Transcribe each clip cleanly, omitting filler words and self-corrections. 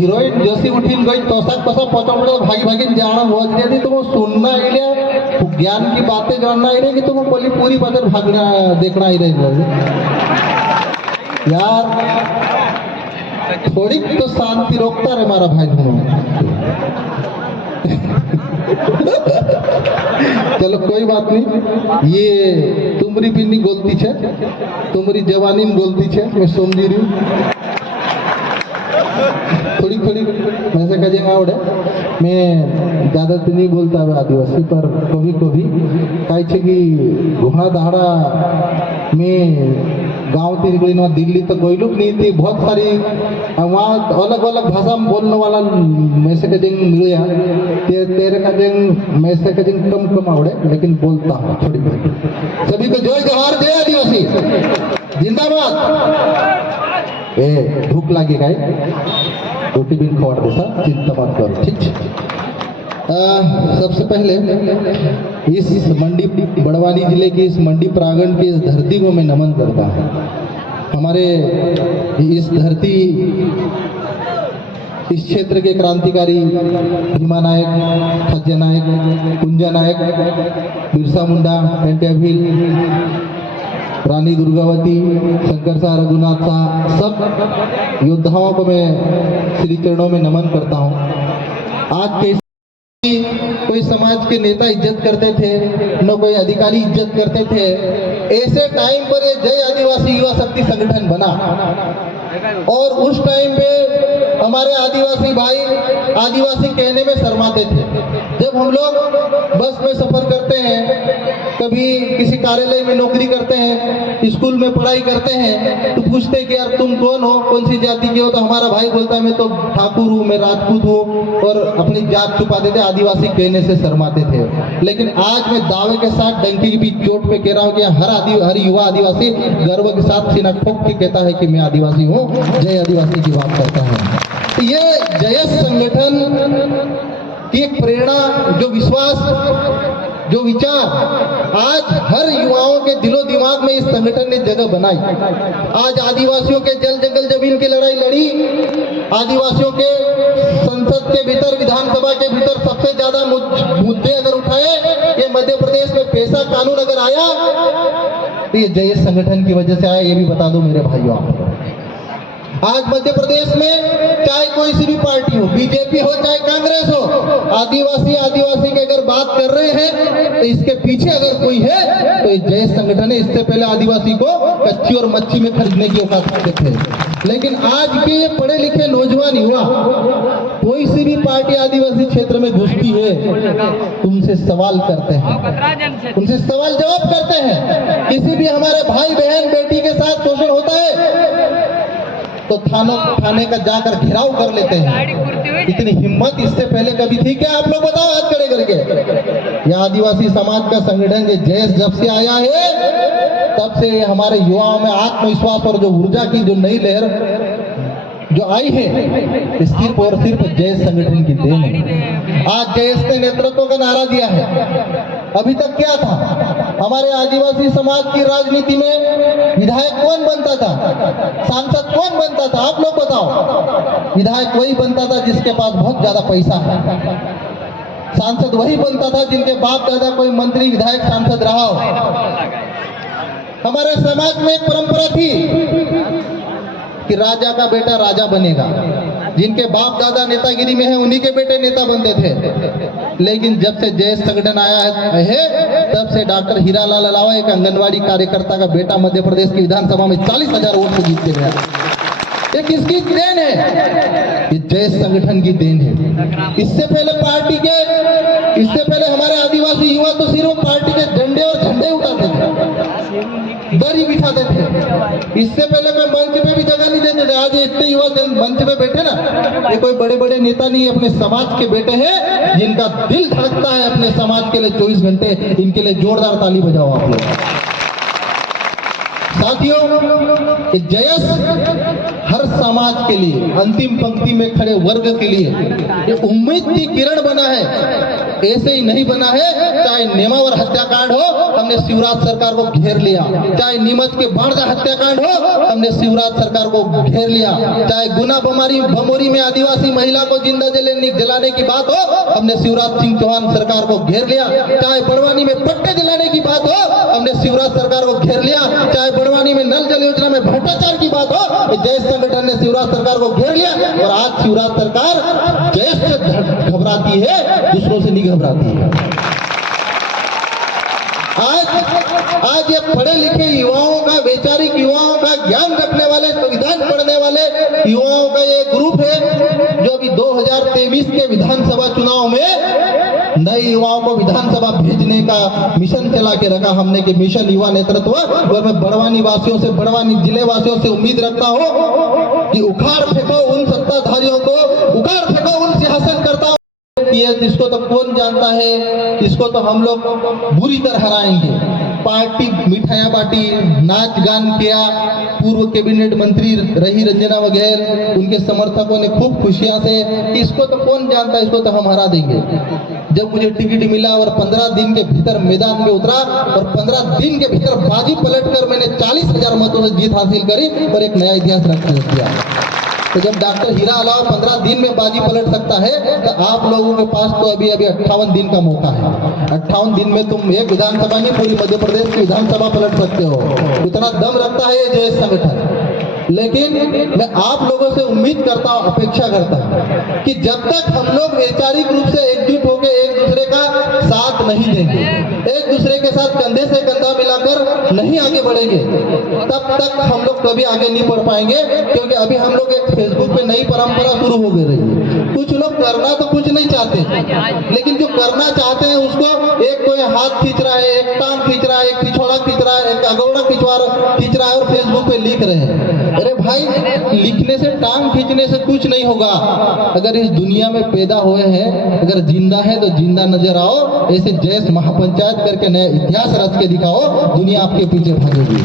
Heroine जशी उठीन गई तसा कसा पचड़ भागी भागी जाना बहुत यदि तुम सुनना ही लिया ज्ञान की बातें जानना ही रहे कि तुम बोली पूरी बातें भागना देखना ही रहे यार। थोड़ी तो शांति रोकता रहे हमारा भाई बहनों। चलो कोई बात नहीं, ये तुमरी पिन्नी गलती है, तुमरी जवानी में गलती है, मैं समझी रही हूँ। थोड़ी थोड़ी वैसे कहे आवड़े, मैं ज़्यादा तो नहीं बोलता है आदिवासी, पर कभी कभी कहे कि घोड़ा दहाड़ा में गाँव थी निकली ना दिल्ली तो कोई लोग नहीं थी, बहुत सारी वहाँ अलग अलग भाषा में बोलने वाला मैं से कहेंगे मिले तेरे कहेंगे मैं से कहेंगे कम कम आवड़े, लेकिन बोलता हूँ थोड़ी बहुत। सभी को जय जवाहर, जय आदिवासी जिंदाबाद। ए भूख लगी गाय रोटी भी खवाड़ दे सा, चिंता मत करो, ठीक है। सबसे पहले इस मंडी बड़वानी जिले की इस मंडी प्रांगण की इस धरती को मैं नमन करता हूँ। हमारे इस धरती इस क्षेत्र के क्रांतिकारी भीमा नायक, खज्जा नायक, कुंजा नायक, बिरसा मुंडा, पेंटिया भील, रानी दुर्गावती, शंकर शाह, रघुनाथ शाह, सब योद्धाओं को मैं श्री चरणों में नमन करता हूँ। आज के कोई समाज के नेता इज्जत करते थे, न कोई अधिकारी इज्जत करते थे, ऐसे टाइम पर ये जय आदिवासी युवा शक्ति संगठन बना। और उस टाइम पे हमारे आदिवासी भाई आदिवासी कहने में शर्माते थे। जब हम लोग बस में सफर करते हैं, कभी किसी कार्यालय में नौकरी करते हैं, स्कूल में पढ़ाई करते हैं, तो पूछते हैं कि यार तुम कौन हो, कौन सी जाति के हो, तो हमारा भाई बोलता है मैं तो ठाकुर हूँ, मैं राजपूत हूँ, और अपनी जात छुपा देते, आदिवासी कहने से शर्माते थे। लेकिन आज मैं दावे के साथ डंकी की भी चोट पे कह रहा हूँ कि हर युवा आदिवासी गर्व के साथ सीना ठोक के कहता है कि मैं आदिवासी हूँ, जय आदिवासी की बात करता है। तो ये जयस संगठन की एक प्रेरणा, जो विश्वास, जो विचार आज हर युवाओं के दिलो दिमाग में इस संगठन ने जगह बनाई। आज आदिवासियों के जल जंगल जमीन की लड़ाई लड़ी, आदिवासियों के संसद के भीतर, विधानसभा के भीतर सबसे ज्यादा मुद्दे अगर उठाए, ये मध्य प्रदेश में पेशा कानून अगर आया तो ये जयस संगठन की वजह से आया, ये भी बता दो मेरे भाइयों। आज मध्य प्रदेश में चाहे कोई सी भी पार्टी हो, बीजेपी हो चाहे कांग्रेस हो, आदिवासी की अगर बात कर रहे हैं तो इसके पीछे अगर कोई है तो ये जय संगठन है। इससे पहले आदिवासी को कच्ची और मच्छी में खरीदने की औकात रखते थे, लेकिन आज के ये पढ़े लिखे नौजवान युवा कोई सी भी पार्टी आदिवासी क्षेत्र में घुसती है, तुमसे सवाल करते हैं, उनसे सवाल जवाब करते हैं। किसी भी हमारे भाई बहन बेटी के साथ शोषण होता है तो थाने का जाकर घेराव कर लेते हैं। इतनी हिम्मत इससे पहले कभी थी क्या? आप लोग बताओ हाथ खड़े करके। यह आदिवासी समाज का संगठन जयस जब से आया है, तब से हमारे युवाओं में आत्मविश्वास और जो ऊर्जा की जो नई लहर जो आई है, सिर्फ और सिर्फ जयस संगठन की देन है। आज जयस ने नेतृत्व का नारा दिया है। अभी तक क्या था? हमारे आदिवासी समाज की राजनीति में विधायक कौन बनता था, सांसद कौन बनता था? आप लोग बताओ। विधायक वही बनता था जिसके पास बहुत ज्यादा पैसा है, सांसद वही बनता था जिनके बाप दादा कोई मंत्री विधायक सांसद रहा हो। हमारे समाज में एक परंपरा थी कि राजा का बेटा राजा बनेगा, जिनके बाप दादा नेतागिरी में है उन्हीं के बेटे नेता बनते थे। लेकिन जब से जयस संगठन आया है, तब से डॉक्टर हीरालाल अलावा एक आंगनवाड़ी कार्यकर्ता का बेटा मध्य प्रदेश की विधानसभा में 40,000 वोट से जीत के गया। ये किसकी देन है? ये जयस संगठन की देन है। इससे पहले हमारे आदिवासी युवा तो सिर्फ पार्टी के झंडे और झंडे उठाते थे, दरी बिठाते थे। इससे पहले कोई मंच पे भी जगह नहीं देते थे। आज इतने युवा मंच पे बैठे ना, ये कोई बड़े बड़े नेता नहीं, अपने समाज के बेटे हैं, जिनका दिल धड़कता है अपने समाज के लिए 24 घंटे। इनके लिए जोरदार ताली बजाओ आप लोग। साथियों, जयस हर समाज के लिए, अंतिम पंक्ति में खड़े वर्ग के लिए ये उम्मीद की किरण बना है। ऐसे ही नहीं बना है। चाहे नेमावर हत्याकांड हो, हमने शिवराज सरकार को घेर लिया। चाहे नीमच के बाणदा हत्याकांड हो, हमने शिवराज सरकार को घेर लिया। चाहे गुना भमोरी में आदिवासी महिला को जिंदा जलाने की बात हो, हमने शिवराज सिंह चौहान सरकार को घेर लिया। चाहे बड़वानी में पट्टे जलाने की बात हो, हमने शिवराज सरकार को घेर लिया। चाहे बड़वानी में नल जल योजना में भ्रष्टाचार की बात हो, जयेश संगठन ने शिवराज सरकार को घेर लिया। और आज शिवराज सरकार जयेश से घबराती है, दूसरों से नहीं घबराती है। आज ये पढ़े लिखे युवाओं का, वैचारिक युवाओं का, ज्ञान रखने वाले, संविधान पढ़ने वाले युवाओं का ये ग्रुप है जो अभी 2023 के विधानसभा चुनाव में नए युवाओं को विधानसभा भेजने का मिशन चला के रखा हमने कि मिशन युवा नेतृत्व। और मैं बड़वानी वासियों से, बड़वानी जिले वासियों से उम्मीद रखता हूं कि उखाड़ फेंको उन सत्ताधारियों को, उखाड़ फेंको उन सियासतकर्ताओं। इसको तो कौन जानता है, इसको तो हम लोग बुरी तरह हराएंगे। पार्टी मिठाइयां बांटी, नाच गान किया, पूर्व कैबिनेट मंत्री रही रंजना बघेल, उनके समर्थकों ने खूब खुशियां से, इसको तो कौन जानता है, इसको तो हम हरा देंगे। जब मुझे टिकट मिला और 15 दिन के भीतर मैदान में उतरा और 15 दिन के भीतर बाजी पलटकर मैंने 40,000 मतों से जीत हासिल करी और एक नया इतिहास रख दिया। तो जब डॉक्टर हीरा अलावा 15 दिन में बाजी पलट सकता है, तो आप लोगों के पास तो अभी 58 दिन का मौका है। 58 दिन में तुम एक विधानसभा नहीं, पूरी मध्य प्रदेश की विधानसभा पलट सकते हो। इतना दम रखता है ये जयेश संगठन। लेकिन मैं आप लोगों से उम्मीद करता हूं, अपेक्षा करता हूं कि जब तक हम लोग वैचारिक रूप से एकजुट होकर एक दूसरे का साथ नहीं देंगे, एक दूसरे के साथ कंधे से कंधा मिलाकर नहीं आगे बढ़ेंगे, तब तक हम लोग कभी आगे नहीं बढ़ पाएंगे। क्योंकि अभी हम लोग एक फेसबुक पे नई परंपरा शुरू हो गई रही। कुछ लोग करना तो कुछ नहीं चाहते, लेकिन जो करना चाहते हैं उसको एक कोई हाथ खींच रहा है, एक टांग खींच रहा है, एक पिछौड़ा खींच रहा है, एक अगौड़ा खींच रहा है और फेसबुक पे लिख रहे हैं। अरे भाई, लिखने से, टांग खींचने से कुछ नहीं होगा। अगर इस दुनिया में पैदा हुए हैं, अगर जिंदा है तो जिंदा नजर आओ। ऐसे जयेश महापंचायत करके नया इतिहास रच के दिखाओ, दुनिया आपके पीछे भागेगी।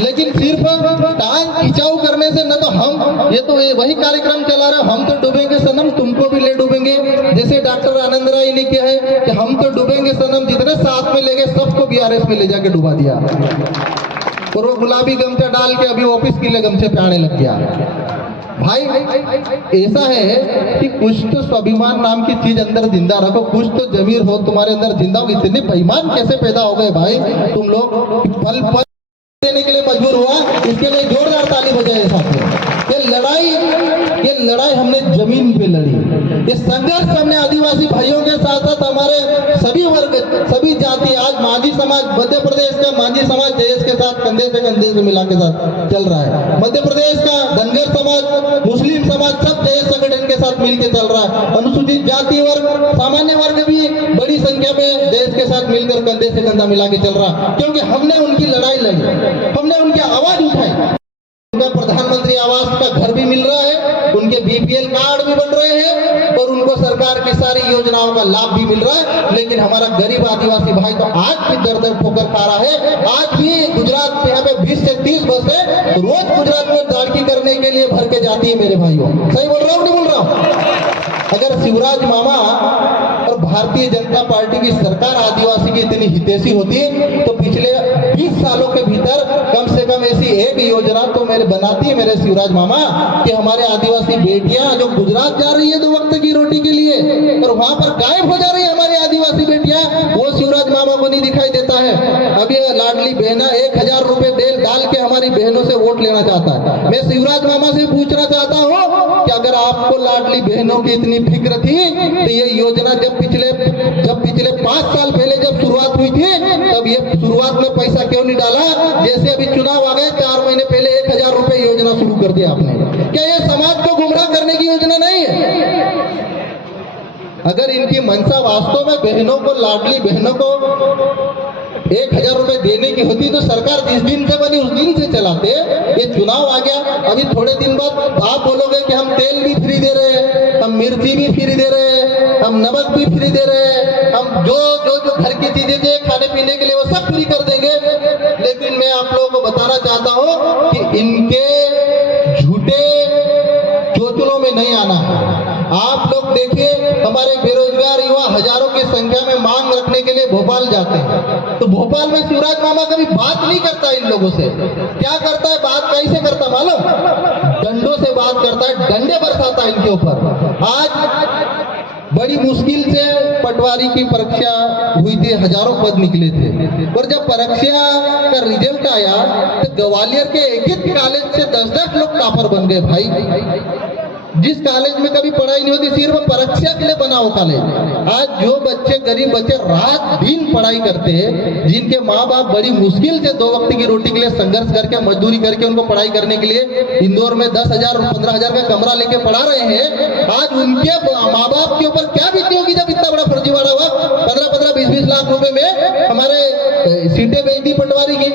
लेकिन सिर्फ टांग खिंचाव करने से न तो हम, ये तो वही कार्यक्रम चला रहे, हम तो डूबेंगे सनम, तुमको भी ले डूबेंगे। जैसे डॉक्टर आनंद राय ने किया है कि हम तो डूबेंगे सनम, जितने साथ में ले गए सबको बीआरएस में ले जाके डुबा दिया। और वो गुलाबी गमछा डाल के अभी ऑफिस के लिए गमछे पे आने लग गया। भाई ऐसा है कि कुछ तो स्वाभिमान नाम की चीज अंदर जिंदा रखो, कुछ तो जमीर हो तुम्हारे अंदर जिंदा हो। इतने बेईमान कैसे पैदा हो गए भाई तुम लोग, पल पल देने के लिए मजबूर हुआ। इसके लिए जोरदार ताली बजाए साथियों। ये लड़ाई हमने जमीन पे लड़ी। ये संघर्ष हमने आदिवासी भाइयों के साथ साथ हमारे सभी वर्ग, सभी जाति, आज मांझी समाज, मध्य प्रदेश का मांझी समाज जयेश के साथ कंधे से कंधे से मिला के साथ चल रहा है। मध्य प्रदेश का धनगर समाज, मुस्लिम समाज, सब जयेश संगठन के साथ मिलकर चल रहा है। अनुसूचित जाति वर्ग, सामान्य वर्ग भी बड़ी संख्या में जयेश के साथ मिलकर कंधे से कंधा मिला के चल रहा, क्योंकि हमने उनकी लड़ाई लड़ी, हमने उनकी आवाज उठाई। उनका प्रधानमंत्री आवास का घर भी मिल रहा है, उनके बीपीएल कार्ड भी बन रहे हैं और उनको सरकार की सारी योजनाओं का लाभ भी मिल रहा है। लेकिन हमारा गरीब आदिवासी भाई तो आज भी दर दर ठोकर खा रहा है। आज भी गुजरात से यहाँ पे 20 से 30 बसें रोज गुजरात में दाड़की करने के लिए भर के जाती है मेरे भाइयों। सही बोल रहा हूँ, नहीं बोल रहा हूँ? अगर शिवराज मामा और भारतीय जनता पार्टी की सरकार आदिवासी की इतनी हितैषी होती तो पिछले 20 सालों के भीतर कम से कम ऐसी एक योजना तो मेरे बनाती है मेरे शिवराज मामा कि हमारे आदिवासी बेटियां जो गुजरात जा रही है 2 वक्त की रोटी के लिए और वहां पर गायब हो जा रही है हमारी आदिवासी बेटियां, वो शिवराज मामा को नहीं दिखाई देता है। अब ये लाडली बहना 1000 रुपए डाल के हमारी बहनों से वोट लेना चाहता है। मैं शिवराज मामा से पूछना चाहता हूँ कि अगर आपको लाडली बहनों की इतनी फिक्र थी तो ये योजना जब पिछले 5 साल पहले जब शुरुआत हुई थी तब ये शुरुआत में पैसा क्यों नहीं डाला? जैसे अभी चुनाव आ गए 4 महीने पहले 1000 रुपए योजना शुरू कर दिया आपने। क्या ये समाज को गुमराह करने की योजना नहीं है? अगर इनकी मंशा वास्तव में बहनों को, लाडली बहनों को 1000 रुपए देने की होती तो सरकार जिस दिन से बनी उस दिन से चलाते। ये चुनाव आ गया, अभी थोड़े दिन बाद आप बोलोगे कि हम तेल भी फ्री दे रहे हैं, हम मिर्ची भी फ्री दे रहे हैं, हम नमक भी फ्री दे रहे हैं, हम जो घर की चीजें थे खाने पीने के लिए वो सब फ्री कर देंगे। लेकिन मैं आप लोगों को बताना चाहता हूँ कि इनके झूठे चोचलों में नहीं आना है। आप लोग देखिए, हमारे बेरोजगार युवा हजारों की संख्या में मांग रखने के लिए भोपाल जाते हैं, तो भोपाल में शिवराज मामा कभी बात नहीं करता इन लोगों से। क्या करता है, बात कैसे करता मालूम? डंडों से बात करता है, डंडे बरसाता है इनके ऊपर। आज बड़ी मुश्किल से पटवारी की परीक्षा हुई थी, हजारों पद निकले थे, और जब परीक्षा का रिजल्ट आया तो ग्वालियर के एक एक कॉलेज से 10-10 लोग टॉपर बन गए भाई। जिस कॉलेज में कभी पढ़ाई नहीं होती, सिर्फ परीक्षा के लिए बना वो कॉलेज। आज जो बच्चे, गरीब बच्चे रात दिन पढ़ाई करते हैं, जिनके माँ बाप बड़ी मुश्किल से 2 वक्त की रोटी के लिए संघर्ष करके, मजदूरी करके उनको पढ़ाई करने के लिए इंदौर में 10,000 और 15,000 का कमरा लेके पढ़ा रहे हैं, आज उनके माँ बाप के ऊपर क्या बीती होगी जब इतना बड़ा फर्जीवाड़ा हुआ। 15-15, 20-20 लाख रुपए में हमारे सीटें बेच दी पटवारी की।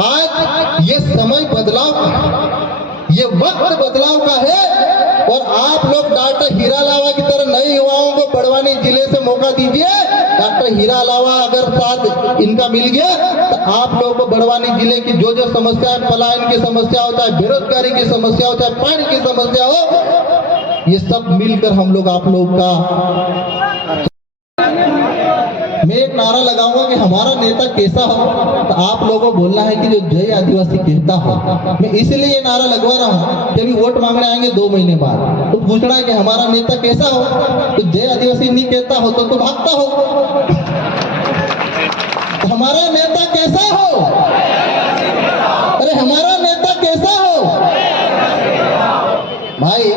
आज ये समय बदलाव का, ये वक्त बदलाव का है, और आप लोग डॉक्टर हीरा लावा की तरह नए युवाओं को बड़वानी जिले से मौका दीजिए। डॉक्टर हीरा लावा अगर साथ इनका मिल गया तो आप लोगों को बड़वानी जिले की जो जो समस्या, पलायन की समस्या हो, चाहे बेरोजगारी की समस्या हो, चाहे पानी की समस्या हो, ये सब मिलकर हम लोग आप लोग का, मैं एक नारा लगाऊंगा कि हमारा नेता कैसा हो, तो आप लोगों को बोलना है कि जो जय आदिवासी कहता हो। मैं इसलिए ये नारा लगवा रहा हूँ कि अभी वोट मांगने आएंगे 2 महीने बाद, तो पूछना है कि हमारा नेता कैसा हो, तो जय आदिवासी नहीं कहता हो तो भागता हो। तो हमारा नेता कैसा हो? अरे हमारा नेता कैसा हो भाई?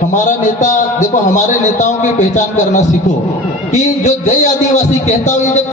हमारा नेता देखो, हमारे नेताओं की पहचान करना सीखो कि जो जय आदिवासी कहता हो, ये जब